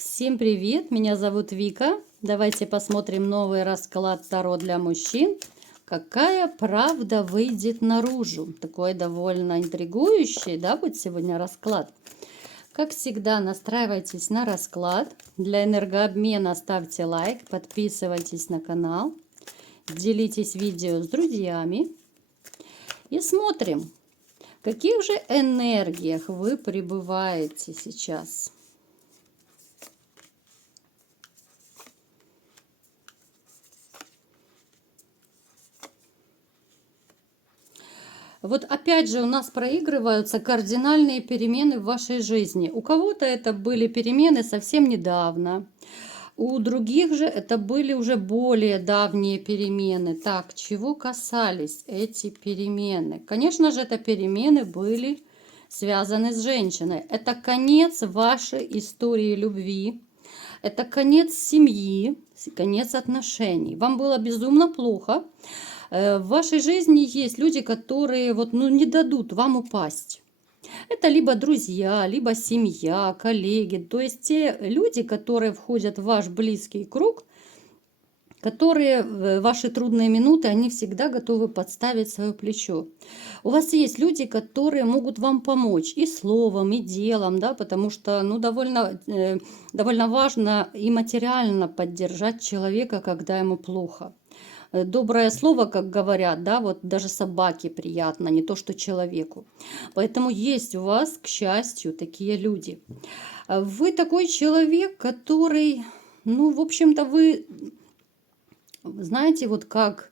Всем привет, меня зовут Вика. Давайте посмотрим новый расклад Таро для мужчин. Какая правда выйдет наружу? Такой довольно интригующий, да, будет сегодня расклад. Как всегда, настраивайтесь на расклад. Для энергообмена ставьте лайк, подписывайтесь на канал, делитесь видео с друзьями. И смотрим, в каких же энергиях вы пребываете сейчас. Вот опять же у нас проигрываются кардинальные перемены в вашей жизни. У кого-то это были перемены совсем недавно, у других же это были уже более давние перемены. Так, чего касались эти перемены? Конечно же, это перемены были связаны с женщиной. Это конец вашей истории любви. Это конец семьи, конец отношений. Вам было безумно плохо. В вашей жизни есть люди, которые не дадут вам упасть. Это либо друзья, либо семья, коллеги. То есть те люди, которые входят в ваш близкий круг, которые в ваши трудные минуты, они всегда готовы подставить свое плечо. У вас есть люди, которые могут вам помочь и словом, и делом, да, потому что довольно важно и материально поддержать человека, когда ему плохо. Доброе слово, как говорят, да, вот даже собаке приятно, не то что человеку. Поэтому есть у вас, к счастью, такие люди. Вы такой человек, который, в общем-то, вы знаете, как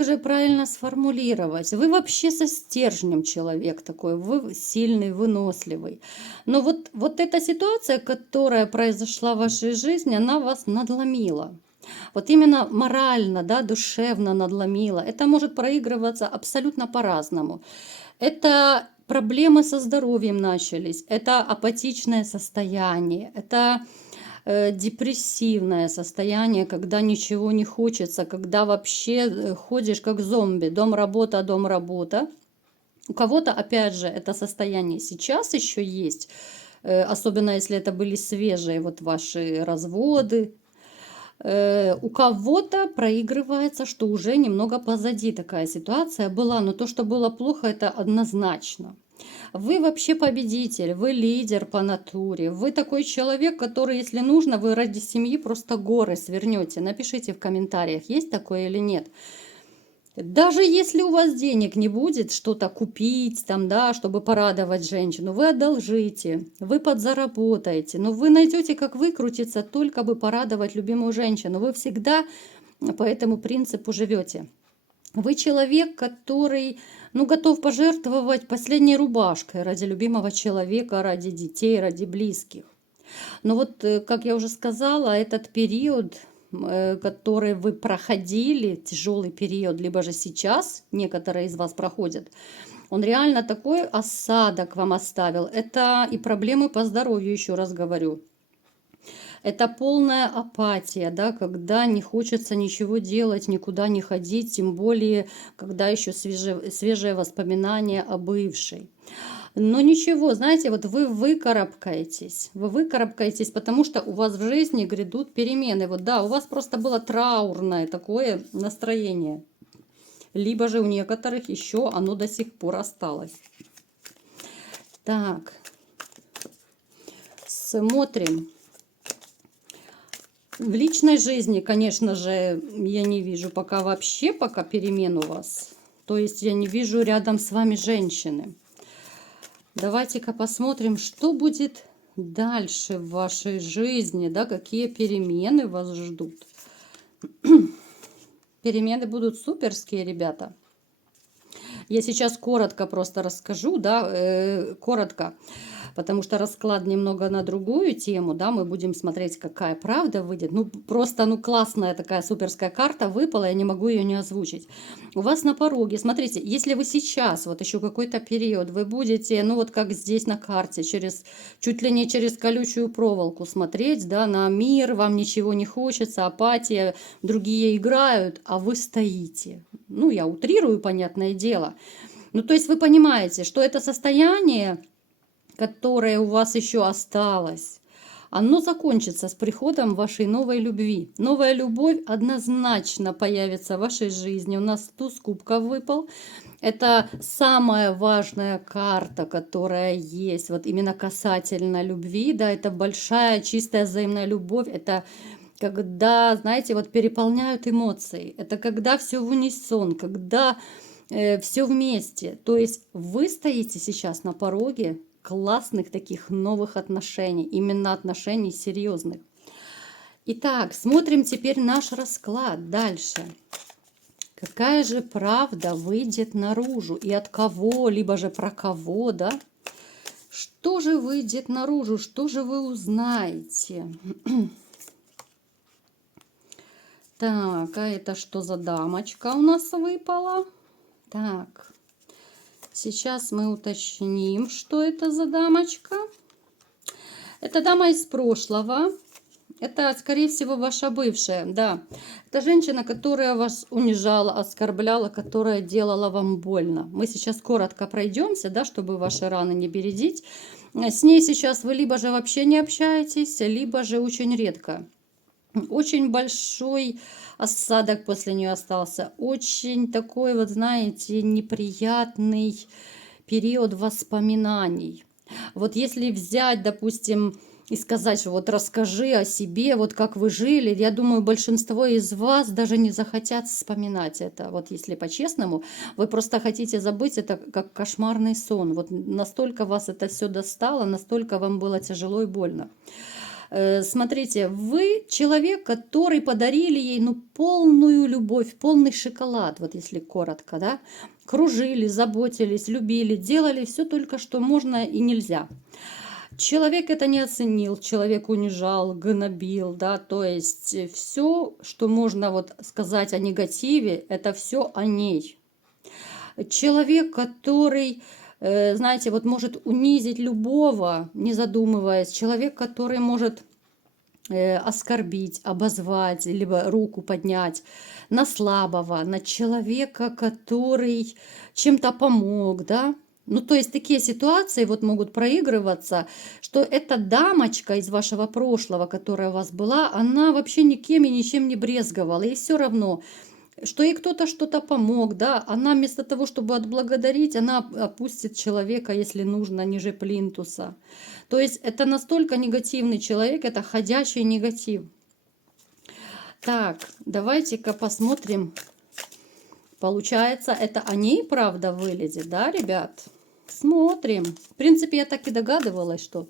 же правильно сформулировать? Вы вообще со стержнем человек такой, вы сильный, выносливый. Но вот эта ситуация, которая произошла в вашей жизни, она вас надломила. Вот именно морально, да, душевно надломила. Это может проигрываться абсолютно по-разному. Это проблемы со здоровьем начались, это апатичное состояние, это депрессивное состояние, когда ничего не хочется, когда вообще ходишь как зомби, дом-работа, дом-работа. У кого-то, опять же, это состояние сейчас еще есть, особенно если это были свежие ваши разводы. У кого-то проигрывается, что уже немного позади такая ситуация была, но то, что было плохо, это однозначно. Вы вообще победитель, вы лидер по натуре, вы такой человек, который, если нужно, вы ради семьи просто горы свернете. Напишите в комментариях, есть такое или нет. Даже если у вас денег не будет что-то купить, там, да, чтобы порадовать женщину, вы одолжите, вы подзаработаете, но вы найдете, как выкрутиться, только бы порадовать любимую женщину. Вы всегда по этому принципу живете. Вы человек, который готов пожертвовать последней рубашкой ради любимого человека, ради детей, ради близких. Но как я уже сказала, этот период, который вы проходили, тяжелый период, либо же сейчас некоторые из вас проходят, он реально такой осадок вам оставил. Это и проблемы по здоровью, еще раз говорю. Это полная апатия, да, когда не хочется ничего делать, никуда не ходить, тем более, когда еще свежее воспоминание о бывшей. Но ничего, знаете, вы выкарабкаетесь, потому что у вас в жизни грядут перемены. Да, у вас просто было траурное такое настроение, либо же у некоторых еще оно до сих пор осталось. Так, смотрим. В личной жизни, конечно же, я не вижу пока перемен у вас. То есть я не вижу рядом с вами женщины. Давайте-ка посмотрим, что будет дальше в вашей жизни, да, какие перемены вас ждут. Перемены будут суперские, ребята. Я сейчас коротко просто расскажу, да, коротко, потому что расклад немного на другую тему, да, мы будем смотреть, какая правда выйдет. Классная такая суперская карта выпала, я не могу ее не озвучить. У вас на пороге, смотрите, если вы сейчас, еще какой-то период, вы будете, как здесь на карте, чуть ли не через колючую проволоку смотреть, да, на мир, вам ничего не хочется, апатия, другие играют, а вы стоите. Я утрирую, понятное дело. То есть вы понимаете, что это состояние, которое у вас еще осталось, оно закончится с приходом вашей новой любви. Новая любовь однозначно появится в вашей жизни. У нас туз кубков выпал. Это самая важная карта, которая есть, вот именно касательно любви, да, это большая чистая взаимная любовь, это когда, знаете, вот переполняют эмоции, это когда все в унисон, когда все вместе. То есть вы стоите сейчас на пороге классных таких новых отношений, именно отношений серьезных. Итак, смотрим теперь наш расклад дальше. Какая же правда выйдет наружу и от кого, либо же про кого, да? Что же выйдет наружу, что же вы узнаете? Так, а это что за дамочка у нас выпала? Так, сейчас мы уточним, что это за дамочка. Это дама из прошлого. Это, скорее всего, ваша бывшая, да. Это женщина, которая вас унижала, оскорбляла, которая делала вам больно. Мы сейчас коротко пройдемся, да, чтобы ваши раны не бередить. С ней сейчас вы либо же вообще не общаетесь, либо же очень редко. Очень большой осадок после нее остался. Очень такой, вот знаете, неприятный период воспоминаний. Вот если взять, допустим, и сказать, что вот расскажи о себе, вот как вы жили, я думаю, большинство из вас даже не захотят вспоминать это. Вот если по-честному, вы просто хотите забыть это как кошмарный сон. Вот настолько вас это все достало, настолько вам было тяжело и больно. Смотрите, вы человек, который подарили ей полную любовь, полный шоколад, вот если коротко, да, кружили, заботились, любили, делали все только, что можно и нельзя. Человек это не оценил, человек унижал, гнобил, да, то есть все, что можно вот сказать о негативе, это все о ней. Человек, который, знаете, вот может унизить любого, не задумываясь, человек, который может оскорбить, обозвать, либо руку поднять на слабого, на человека, который чем-то помог, да. Ну, то есть такие ситуации вот могут проигрываться, что эта дамочка из вашего прошлого, которая у вас была, она вообще никем и ничем не брезговала. И все равно, что ей кто-то что-то помог, да, она вместо того, чтобы отблагодарить, она опустит человека, если нужно, ниже плинтуса. То есть это настолько негативный человек, это ходячий негатив. Так, давайте-ка посмотрим. Получается, это о ней правда вылезет, да, ребят? Смотрим. В принципе, я так и догадывалась, что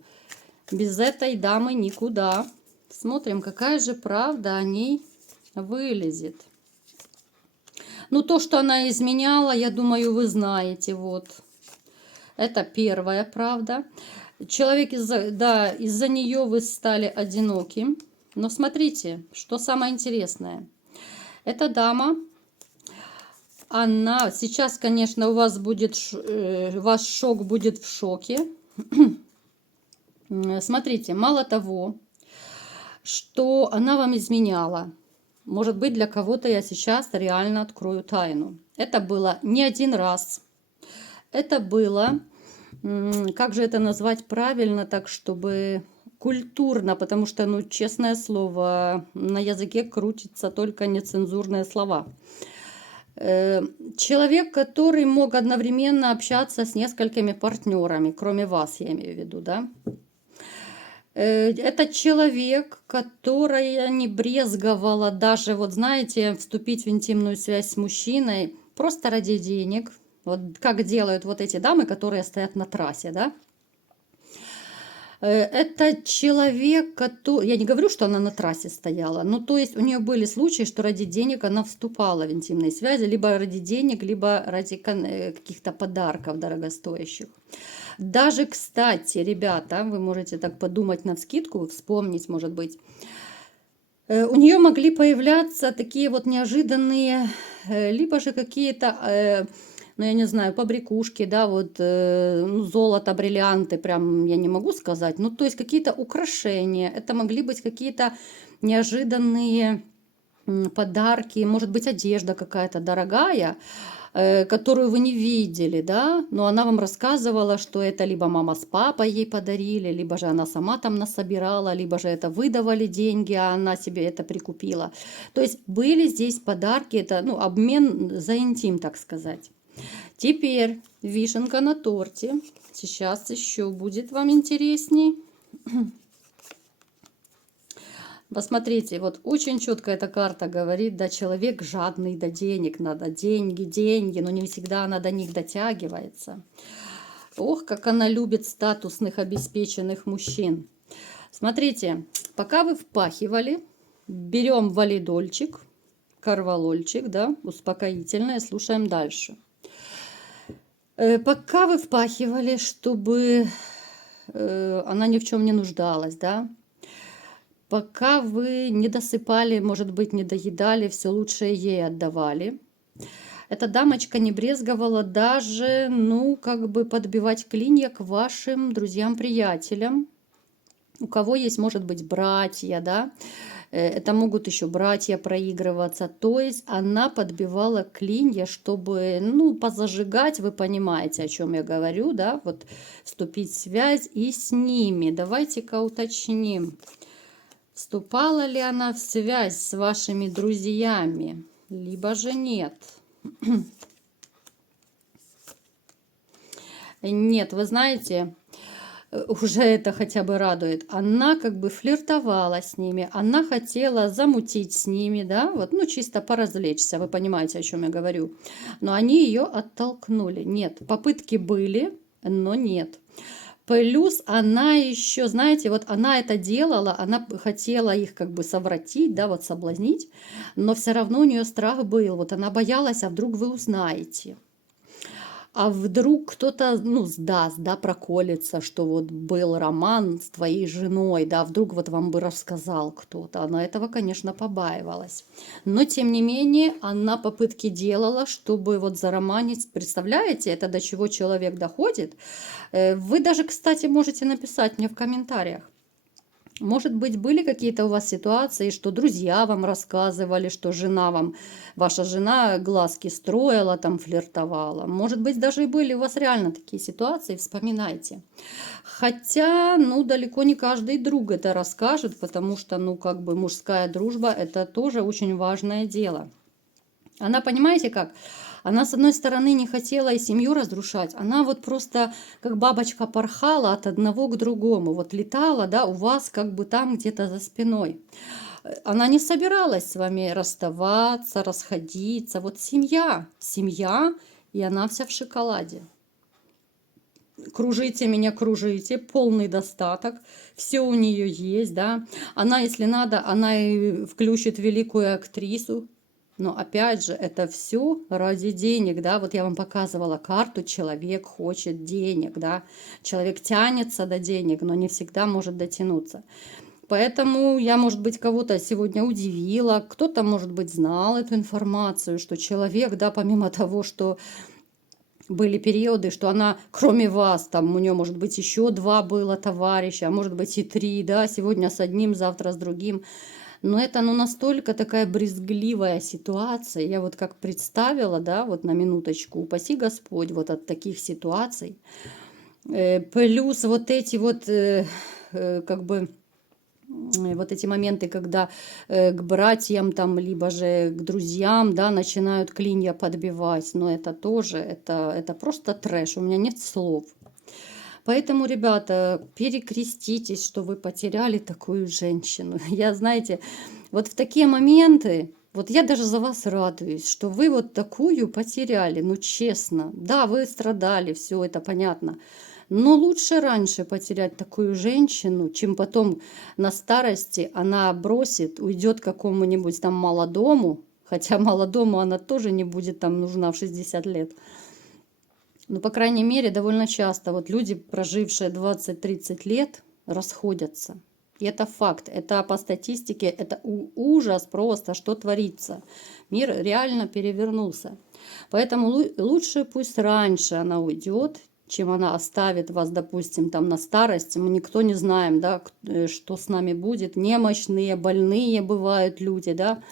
без этой дамы никуда. Смотрим, какая же правда о ней вылезет. Ну, то, что она изменяла, я думаю, вы знаете, вот. Это первая правда. Человек, из-за нее вы стали одиноким. Но смотрите, что самое интересное. Эта дама, она сейчас, конечно, у вас будет, ваш шок будет в шоке. Смотрите, мало того, что она вам изменяла, может быть, для кого-то я сейчас реально открою тайну. Это было не один раз. Это было, как же это назвать правильно, так чтобы культурно, потому что, ну, честное слово, на языке крутятся только нецензурные слова. Человек, который мог одновременно общаться с несколькими партнерами, кроме вас, я имею в виду, да? Это человек, которая не брезговала даже, вот знаете, вступить в интимную связь с мужчиной просто ради денег. Вот как делают вот эти дамы, которые стоят на трассе, да? Это человек, который... Я не говорю, что она на трассе стояла, но то есть у нее были случаи, что ради денег она вступала в интимные связи, либо ради денег, либо ради каких-то подарков дорогостоящих. Даже, кстати, ребята, вы можете так подумать навскидку, вспомнить, может быть, у нее могли появляться такие вот неожиданные, либо же какие-то, ну, я не знаю, побрякушки, да, вот, ну, золото, бриллианты, прям я не могу сказать, ну, то есть какие-то украшения, это могли быть какие-то неожиданные подарки, может быть, одежда какая-то дорогая, которую вы не видели, да, но она вам рассказывала, что это либо мама с папой ей подарили, либо же она сама там насобирала, либо же это вы давали деньги, а она себе это прикупила. То есть были здесь подарки, это, ну, обмен за интим, так сказать. Теперь вишенка на торте. Сейчас еще будет вам интересней. Посмотрите, вот очень четко эта карта говорит, да, человек жадный до денег, надо деньги, деньги, но не всегда она до них дотягивается. Ох, как она любит статусных, обеспеченных мужчин. Смотрите, пока вы впахивали, берем валидольчик, карвалольчик, да, успокоительное, слушаем дальше. Пока вы впахивали, чтобы она ни в чем не нуждалась, да, пока вы не досыпали, может быть, не доедали, все лучшее ей отдавали. Эта дамочка не брезговала даже, ну, как бы подбивать клинья к вашим друзьям-приятелям. У кого есть, может быть, братья, да, это могут еще братья проигрываться. То есть она подбивала клинья, чтобы, ну, позажигать, вы понимаете, о чем я говорю, да, вот вступить в связь и с ними. Давайте-ка уточним. Вступала ли она в связь с вашими друзьями, либо же нет? Нет, вы знаете, уже это хотя бы радует. Она как бы флиртовала с ними, она хотела замутить с ними, да, вот, ну, чисто поразвлечься, вы понимаете, о чем я говорю. Но они ее оттолкнули. Нет, попытки были, но нет. Плюс она еще, знаете, вот она это делала, она хотела их как бы совратить, да, вот соблазнить, но все равно у нее страх был, вот она боялась, а вдруг вы узнаете. А вдруг кто-то, ну, сдаст, да, проколется, что вот был роман с твоей женой, да, вдруг вот вам бы рассказал кто-то. Она этого, конечно, побаивалась. Но, тем не менее, она попытки делала, чтобы вот зароманить. Представляете, это до чего человек доходит? Вы даже, кстати, можете написать мне в комментариях. Может быть, были какие-то у вас ситуации, что друзья вам рассказывали, что жена вам, ваша жена глазки строила, там флиртовала. Может быть, даже и были у вас реально такие ситуации, вспоминайте. Хотя, ну, далеко не каждый друг это расскажет, потому что, ну, как бы мужская дружба – это тоже очень важное дело. Она, понимаете как? Она, с одной стороны, не хотела и семью разрушать. Она вот просто, как бабочка, порхала от одного к другому. Вот летала, да, у вас как бы там где-то за спиной. Она не собиралась с вами расставаться, расходиться. Вот семья, и она вся в шоколаде. Кружите меня, кружите, полный достаток, все у нее есть, да. Она, если надо, она и включит великую актрису. Но опять же, это все ради денег, да. Вот я вам показывала карту, человек хочет денег, да. Человек тянется до денег, но не всегда может дотянуться. Поэтому я, может быть, кого-то сегодня удивила, кто-то, может быть, знал эту информацию, что человек, да, помимо того, что были периоды, что она, кроме вас, там у нее, может быть, еще 2 было товарища, а может быть и 3, да, сегодня с одним, завтра с другим. Но это, ну, настолько такая брезгливая ситуация. Я вот как представила, да, вот на минуточку, упаси Господь вот от таких ситуаций. Плюс вот эти вот, как бы, вот эти моменты, когда к братьям там, либо же к друзьям, да, начинают клинья подбивать. Но это тоже, это просто трэш. У меня нет слов. Поэтому, ребята, перекреститесь, что вы потеряли такую женщину. Я, знаете, вот в такие моменты, вот я даже за вас радуюсь, что вы вот такую потеряли, ну честно. Да, вы страдали, все это понятно. Но лучше раньше потерять такую женщину, чем потом на старости она бросит, уйдет к какому-нибудь там молодому, хотя молодому она тоже не будет там нужна в 60 лет. Ну, по крайней мере, довольно часто вот люди, прожившие 20-30 лет, расходятся. И это факт, это по статистике, это ужас просто, что творится. Мир реально перевернулся. Поэтому лучше пусть раньше она уйдет, чем она оставит вас, допустим, там на старости. Мы никто не знаем, да, что с нами будет. Немощные, больные бывают люди, да.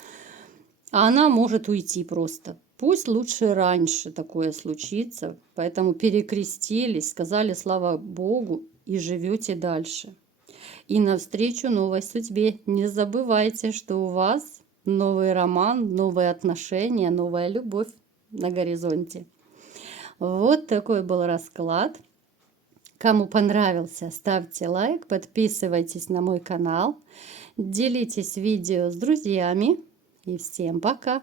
А она может уйти просто. Пусть лучше раньше такое случится, поэтому перекрестились, сказали слава Богу и живете дальше. И навстречу новой судьбе. Не забывайте, что у вас новый роман, новые отношения, новая любовь на горизонте. Вот такой был расклад. Кому понравился, ставьте лайк, подписывайтесь на мой канал, делитесь видео с друзьями и всем пока!